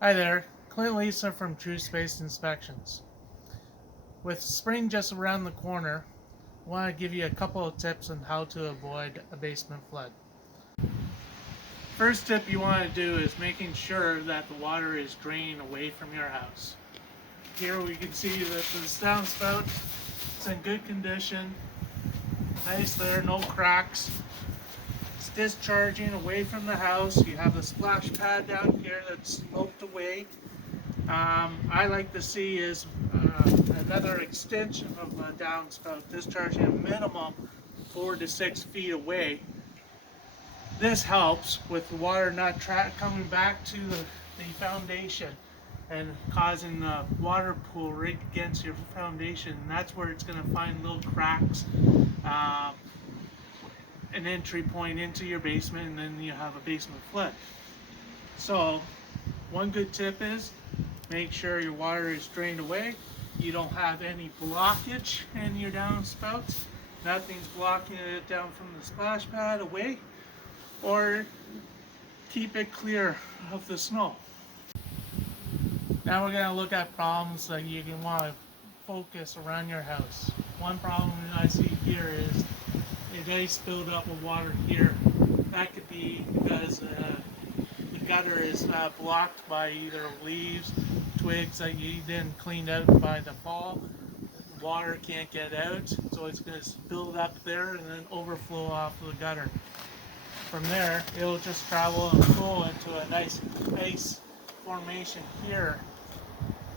Hi there, Clint Lisa from True Space Inspections. With spring just around the corner, I want to give you a couple of tips on how to avoid a basement flood. First tip you want to do is making sure that the water is draining away from your house. Here we can see that this downspout is in good condition, nice there, no cracks. It's discharging away from the house. You have the splash pad down here that's sloped away. I like to see is another extension of the downspout discharging a minimum 4 to 6 feet away. This helps with the water not coming back to the foundation and causing the water pool right against your foundation. And that's where it's going to find little cracks, uh, an entry point into your basement, and then you have a basement flood. So one good tip is make sure your water is drained away. You don't have any blockage in your downspouts. Nothing's blocking it down from the splash pad away. Or keep it clear of the snow. Now we're going to look at problems that you can want to focus around your house. One problem I see here is a nice buildup of water here. That could be because the gutter is blocked by either leaves, twigs that you didn't clean out by the fall. The water can't get out, so it's going to build up there and then overflow off the gutter. From there, it'll just travel and flow into a nice ice formation here.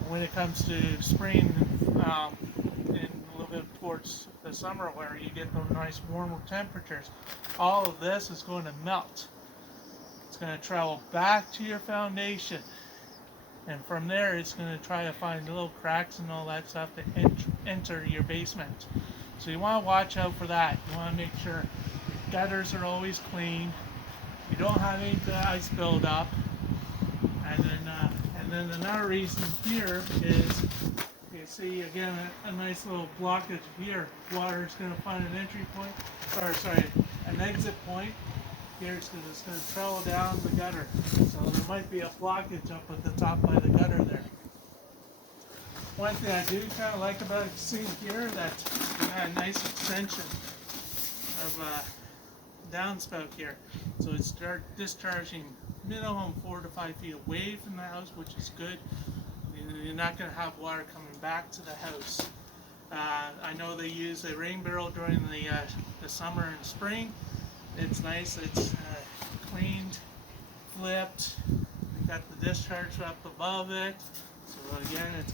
When it comes to spring and a little bit towards the summer where you get those nice warmer temperatures, all of this is going to melt. It's going to travel back to your foundation, and from there it's going to try to find little cracks and all that stuff to enter your basement. So you want to watch out for that. You want to make sure your gutters are always clean, you don't have any ice buildup, and then another reason here is you see again a nice little blockage here. Water is going to find an entry point, or sorry, an exit point. Here it's going to travel down the gutter. So there might be a blockage up at the top by the gutter there. One thing I do kind of like about seeing here that a nice extension of downspout here. So it's discharging minimum 4 to 5 feet away from the house, which is good. You're not going to have water coming back to the house. I know they use a rain barrel during the summer and spring. It's nice, it's cleaned, flipped, you've got the discharge up above it. So again, it's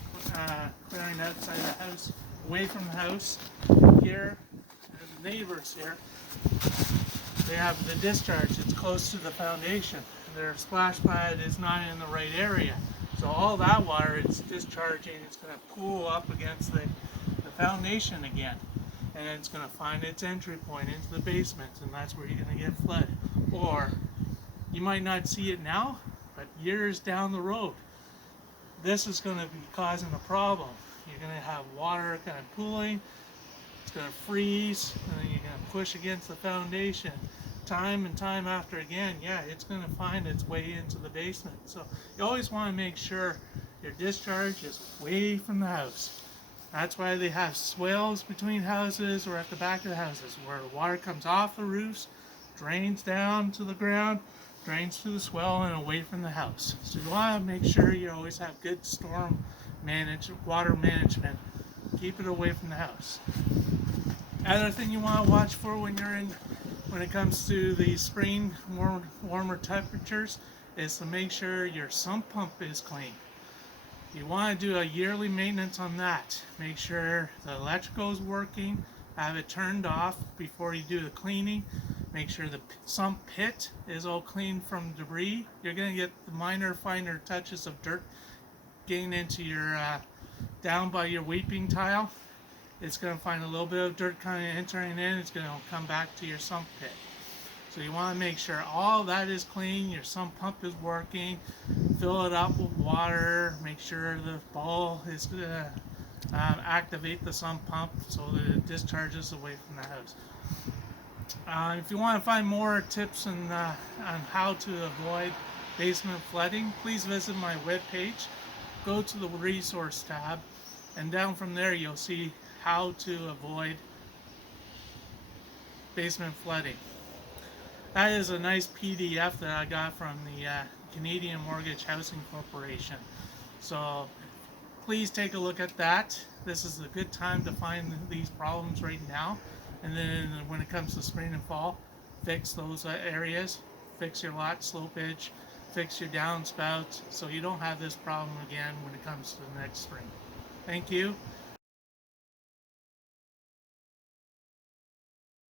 clearing outside the house, away from the house. Here, the neighbors here, they have the discharge, it's close to the foundation. Their splash pad is not in the right area. So all that water it's discharging, it's going to pool up against the foundation again. And it's going to find its entry point into the basement, and that's where you're going to get flooded. Or you might not see it now, but years down the road, this is going to be causing a problem. You're going to have water kind of pooling, it's going to freeze, and then you're going to push against the foundation. Time and time after again, yeah, it's going to find its way into the basement. So you always want to make sure your discharge is away from the house. That's why they have swales between houses or at the back of the houses where the water comes off the roofs, drains down to the ground, drains through the swell and away from the house. So you want to make sure you always have good water management. Keep it away from the house. Other thing you want to watch for when it comes to the spring warmer temperatures is to make sure your sump pump is clean. You want to do a yearly maintenance on that. Make sure the electrical is working, have it turned off before you do the cleaning. Make sure the sump pit is all clean from debris. You're going to get the finer touches of dirt getting into your, down by your weeping tile. It's going to find a little bit of dirt kind of entering in. It's going to come back to your sump pit. So you want to make sure all that is clean, your sump pump is working, fill it up with water, make sure the ball is going to activate the sump pump so that it discharges away from the house. If you want to find more tips on how to avoid basement flooding, please visit my webpage. Go to the resource tab, and down from there you'll see how to avoid basement flooding. That is a nice PDF that I got from the Canadian Mortgage Housing Corporation. So please take a look at that. This is a good time to find these problems right now. And then when it comes to spring and fall, fix those areas, fix your lot slopeage, fix your downspouts so you don't have this problem again when it comes to the next spring. Thank you.